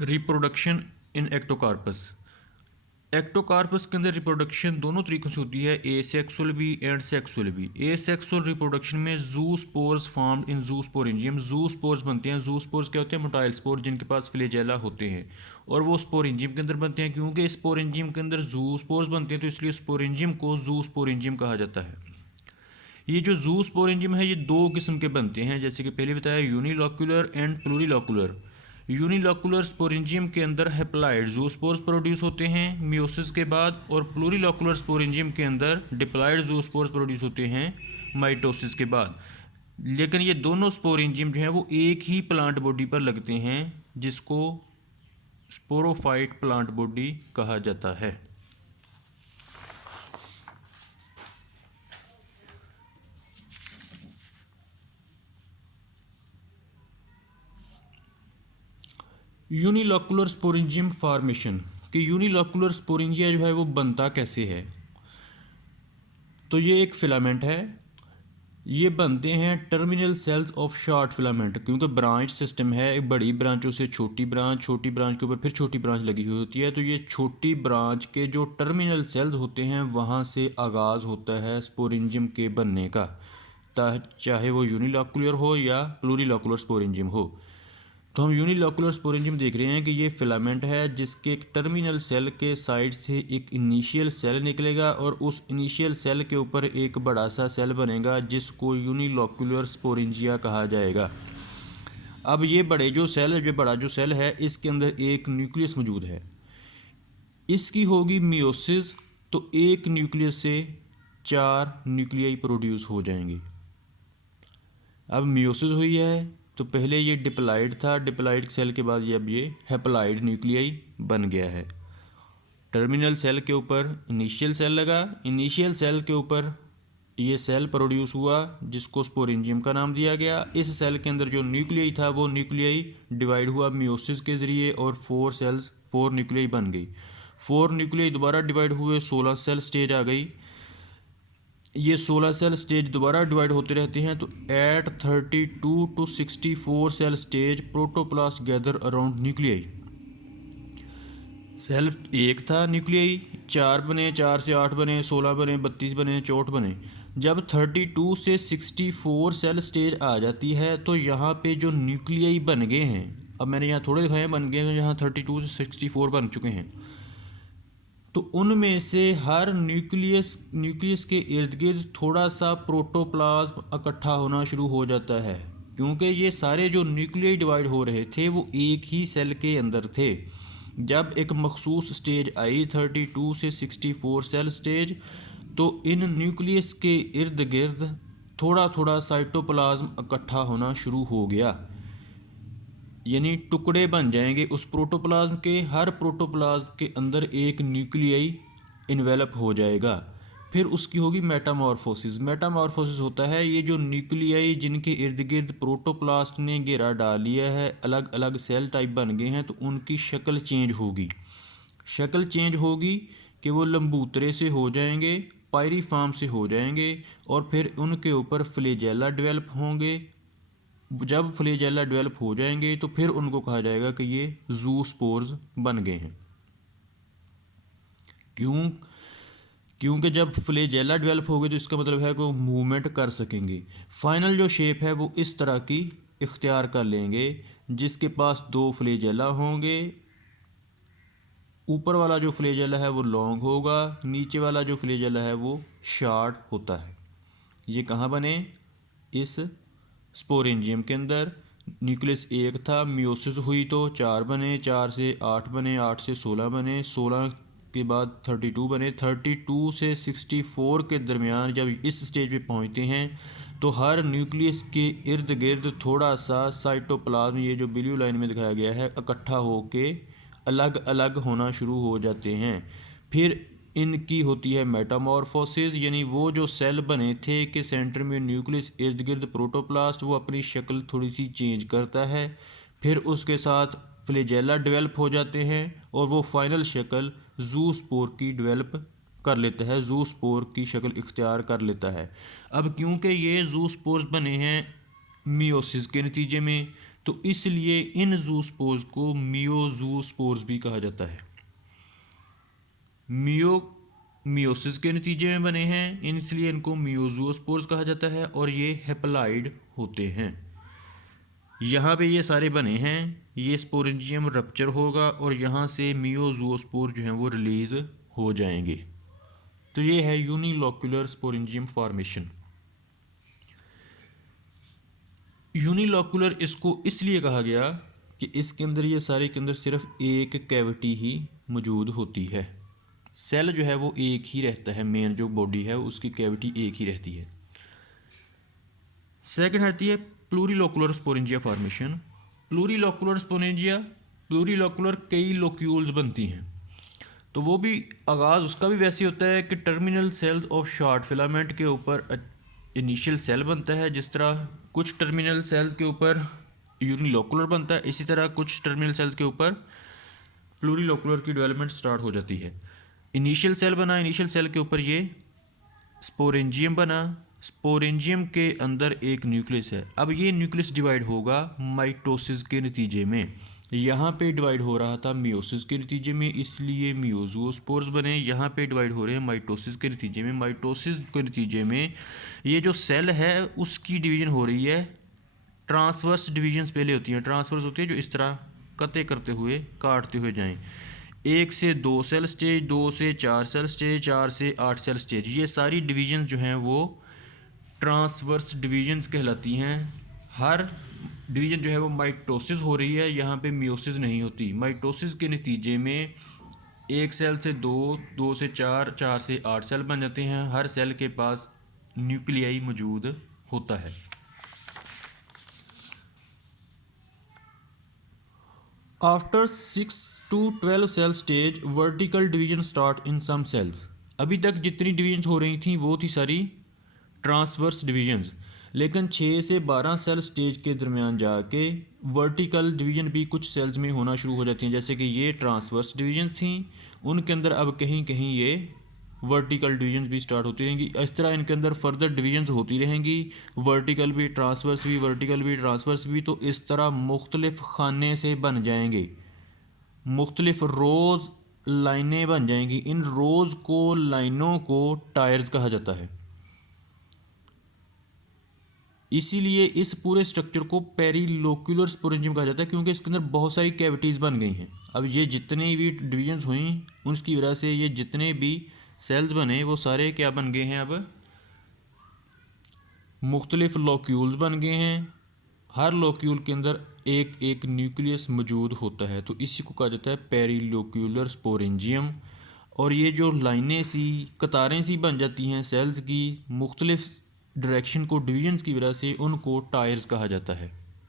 Reproduction in Ectocarpus. Ectocarpus के अंदर reproduction दोनों तरीक़ों से होती है, एसेक्सुअल भी एंड सेक्सुअल भी। एसेक्सुअल रिप्रोडक्शन में जूस्पोर्स फॉर्म्ड इन जूस्पोरेंजियम। जूस्पोर्स बनते हैं। जूस्पोर्स क्या होते हैं? मोटाइल स्पोर जिनके पास फ्लैजेला होते हैं, और वो स्पोरेंजियम के अंदर बनते हैं। क्योंकि स्पोरेंजियम के अंदर जूस्पोर्स बनते हैं तो इसलिए स्पोरेंजियम को जूस्पोरेंजियम कहा जाता है। ये जो जूस्पोरेंजियम है ये दो किस्म के बनते हैं, जैसे कि पहले बताया, यूनिलॉक्यूलर एंड प्लूरिलॉक्यूलर। यूनिलॉक्यूलर स्पोरेंजियम के अंदर हेप्लाइड जूस्पोर्स प्रोड्यूस होते हैं मियोसिस के बाद, और प्लूरिलॉक्यूलर स्पोरेंजियम के अंदर डिप्लॉइड जूस्पोर्स प्रोड्यूस होते हैं माइटोसिस के बाद। लेकिन ये दोनों स्पोरेंजियम जो हैं वो एक ही प्लांट बॉडी पर लगते हैं, जिसको स्पोरोफाइट प्लांट बॉडी कहा जाता है। यूनिलॉक्यूलर स्पोरेंजियम फॉर्मेशन कि यूनिलॉक्यूलर स्पोरेंजिया जो है वो बनता कैसे है। तो ये एक फिलामेंट है। ये बनते हैं terminal cells of short filament, क्योंकि ब्रांच सिस्टम है, एक बड़ी ब्रांचों से छोटी ब्रांच, छोटी ब्रांच के ऊपर फिर छोटी ब्रांच लगी हुई होती है। तो ये छोटी ब्रांच के जो टर्मिनल सेल्स होते हैं वहाँ से आगाज़ होता है स्पोरेंजियम के बनने का, चाहे वो यूनिलॉक्यूलर हो या प्लूरिलॉक्यूलर स्पोरेंजियम हो। तो हम यूनिलॉक्यूलर स्पोरेंजियम देख रहे हैं कि ये फिलामेंट है जिसके एक टर्मिनल सेल के साइड से एक इनिशियल सेल निकलेगा, और उस इनिशियल सेल के ऊपर एक बड़ा सा सेल बनेगा जिसको यूनिलॉक्यूलर स्पोरेंजिया कहा जाएगा। अब ये बड़ा जो सेल है इसके अंदर एक न्यूक्लियस मौजूद है। इसकी होगी मियोसिस, तो एक न्यूक्लियस से 4 न्यूक्लियाई प्रोड्यूस हो जाएंगे। अब मियोसिस हुई है तो पहले ये डिप्लॉइड था, डिप्लॉइड सेल के बाद अब ये हैप्लॉइड न्यूक्लियाई बन गया है। टर्मिनल सेल के ऊपर इनिशियल सेल लगा, इनिशियल सेल के ऊपर ये सेल प्रोड्यूस हुआ जिसको स्पोरेंजियम का नाम दिया गया। इस सेल के अंदर जो न्यूक्लियाई था वो न्यूक्लियाई डिवाइड हुआ मियोसिस के ज़रिए, और 4 न्यूक्लियाई बन गई। 4 न्यूक्लियाई दोबारा डिवाइड हुए, 16 सेल स्टेज आ गई। ये 16 सेल स्टेज दोबारा डिवाइड होते रहते हैं। तो at 32 to 64 cell stage protoplast gather around nuclei. Cell एक था न्यूक्लियाई, 4 बने, 4 से 8 बने, 16 बने, 32 बने, 64 बने। जब 32 से 64 सेल स्टेज आ जाती है तो यहाँ पे जो न्यूक्लियाई बन गए हैं, अब मैंने यहाँ थोड़े दिखाए हैं बन गए हैं, तो यहाँ 32 से 64 बन चुके हैं। तो उनमें से हर न्यूक्लियस के इर्द गिर्द थोड़ा सा प्रोटोप्लाज्म इकट्ठा होना शुरू हो जाता है, क्योंकि ये सारे जो न्यूक्लियाई डिवाइड हो रहे थे वो एक ही सेल के अंदर थे। जब एक मखसूस स्टेज आई 32 से 64 सेल स्टेज, तो इन न्यूक्लियस के इर्द गिर्द थोड़ा थोड़ा साइटोप्लाज्म इकट्ठा होना शुरू हो गया, यानी टुकड़े बन जाएंगे उस प्रोटोप्लाज्म के। हर प्रोटोप्लाज्म के अंदर एक न्यूक्लियाई इन्वेलप हो जाएगा। फिर उसकी होगी मेटामॉर्फोसिस। मेटामॉर्फोसिस होता है ये जो न्यूक्लियाई जिनके इर्द गिर्द प्रोटोप्लास्ट ने घेरा डाल लिया है, अलग अलग सेल टाइप बन गए हैं, तो उनकी शक्ल चेंज होगी। शक्ल चेंज होगी कि वो लंबूतरे से हो जाएंगे, पायरीफॉर्म से हो जाएंगे, और फिर उनके ऊपर फ्लैजेला डेवलप होंगे। जब फ्लैजेला डेवलप हो जाएंगे तो फिर उनको कहा जाएगा कि ये जूस्पोर्स बन गए हैं। क्योंकि जब फ्लैजेला डेवलप हो गए तो इसका मतलब है कि वो मूवमेंट कर सकेंगे। फाइनल जो शेप है वो इस तरह की इख्तियार कर लेंगे, जिसके पास 2 फ्लैजेला होंगे। ऊपर वाला जो फ्लैजेला है वो लॉन्ग होगा, नीचे वाला जो फ्लैजेला है वो शॉर्ट होता है। ये कहाँ बने? इस स्पोरेंजियम के अंदर। न्यूक्लियस एक था, मियोसिस हुई तो 4 बने, 4 से 8 बने, 8 से 16 बने, 16 के बाद 32 बने। 32 से 64 के दरमियान जब इस स्टेज पे पहुंचते हैं तो हर न्यूक्लियस के इर्द गिर्द थोड़ा सा साइटोप्लाज्म, ये जो ब्लू लाइन में दिखाया गया है, इकट्ठा होके अलग अलग होना शुरू हो जाते हैं। फिर इनकी होती है मेटामॉर्फोसिस, यानी वो जो सेल बने थे कि सेंटर में न्यूक्लियस इर्द गिर्द प्रोटोप्लास्ट, वो अपनी शक्ल थोड़ी सी चेंज करता है। फिर उसके साथ फ्लैजेला डेवलप हो जाते हैं और वो फाइनल शक्ल जूस्पोर की डेवलप कर लेता है, जूस्पोर की शक्ल इख्तियार कर लेता है। अब क्योंकि ये जूस्पोर्स बने हैं मियोसिस के नतीजे में, तो इसलिए इन जूस्पोर्स को मियोजूस्पोर्स भी कहा जाता है। मियोसिस के नतीजे में बने हैं, इसलिए इनको मियोजूस्पोर्स कहा जाता है, और ये हेप्लाइड होते हैं। यहाँ पे ये सारे बने हैं, ये स्पोरेंजियम रप्चर होगा और यहाँ से मियोजूस्पोर जो हैं वो रिलीज हो जाएंगे। तो ये है यूनिलोक्यूलर स्पोरेंजियम फॉर्मेशन। यूनिलोक्यूलर इसको इसलिए कहा गया कि इसके अंदर ये सारे के अंदर सिर्फ एक कैविटी ही मौजूद होती है। सेल जो है वो एक ही रहता है, मेन जो बॉडी है उसकी कैविटी एक ही रहती है। सेकंड आती है प्लूरीलोकुलर स्पोरेंजिया फॉर्मेशन। प्लूरीलोकुलर कई लोक्यूल्स बनती हैं, तो वो भी आगाज़ उसका भी वैसे होता है कि terminal cells of short filament के ऊपर इनिशियल सेल बनता है। जिस तरह कुछ टर्मिनल सेल्स के ऊपर यूनिलोकुलर बनता है, इसी तरह कुछ टर्मिनल सेल्स के ऊपर प्लूरीलोकुलर की डेवलपमेंट स्टार्ट हो जाती है। इनिशियल सेल बना, इनिशियल सेल के ऊपर ये स्पोरेंजियम बना, स्पोरेंजियम के अंदर एक न्यूक्लियस है। अब ये न्यूक्लियस डिवाइड होगा माइटोसिस के नतीजे में। यहाँ पे डिवाइड हो रहा था मियोसिस के नतीजे में, इसलिए मियोजूस्पोर्स बने। यहाँ पे डिवाइड हो रहे हैं माइटोसिस के नतीजे में। माइटोसिस के नतीजे में ये जो सेल है उसकी डिवीजन हो रही है। ट्रांसवर्स डिवीजन्स पहले होती हैं, ट्रांसवर्स होती है जो इस तरह कते करते हुए काटते हुए जाएं। 1 से 2 सेल स्टेज, 2 से 4 सेल स्टेज, 4 से 8 सेल स्टेज, ये सारी डिवीजन जो हैं वो ट्रांसवर्स डिवीजन्स कहलाती हैं। हर डिवीजन जो है वो माइटोसिस हो रही है, यहाँ पे मियोसिस नहीं होती। माइटोसिस के नतीजे में 1 सेल से 2, 2 से 4, 4 से 8 सेल बन जाते हैं। हर सेल के पास न्यूक्लियाई मौजूद होता है। After 6 to 12 cell stage vertical division start in some cells. अभी तक जितनी डिवीजन्स हो रही थी वो थी सारी ट्रांसवर्स डिवीजन्स, लेकिन 6 से 12 सेल स्टेज के दरमियान जाके वर्टिकल डिवीजन भी कुछ सेल्स में होना शुरू हो जाती हैं। जैसे कि ये ट्रांसवर्स डिवीजन थी, उनके अंदर अब कहीं कहीं ये वर्टिकल डिवीजन्स भी स्टार्ट होती रहेंगी। इस तरह इनके अंदर फर्दर डिवीजन्स होती रहेंगी, वर्टिकल भी, ट्रांसवर्स भी, वर्टिकल भी, ट्रांसवर्स भी। तो इस तरह मुख्तलिफ खाने से बन जाएंगे, मुख्तलिफ रोज़ लाइनें बन जाएंगी। इन रोज़ को, लाइनों को टायर्स कहा जाता है। इसीलिए इस पूरे स्ट्रक्चर को पेरीलोक्यूलर स्पोरेंजियम कहा जाता है, क्योंकि इसके अंदर बहुत सारी कैविटीज़ बन गई हैं। अब ये जितने भी डिवीजन्स हुई उसकी वजह से ये जितने भी सेल्स बने वो सारे क्या बन गए हैं, अब मुख्तलिफ लोक्यूल्स बन गए हैं। हर लोक्यूल के अंदर एक एक न्यूक्लियस मौजूद होता है, तो इसी को कहा जाता है पेरीलोक्यूलर स्पोरेंजियम। और ये जो लाइनें सी, कतारें सी बन जाती हैं सेल्स की मुख्तलिफ डायरेक्शन को डिवीजन्स की वजह से, उनको टायर्स कहा जाता है।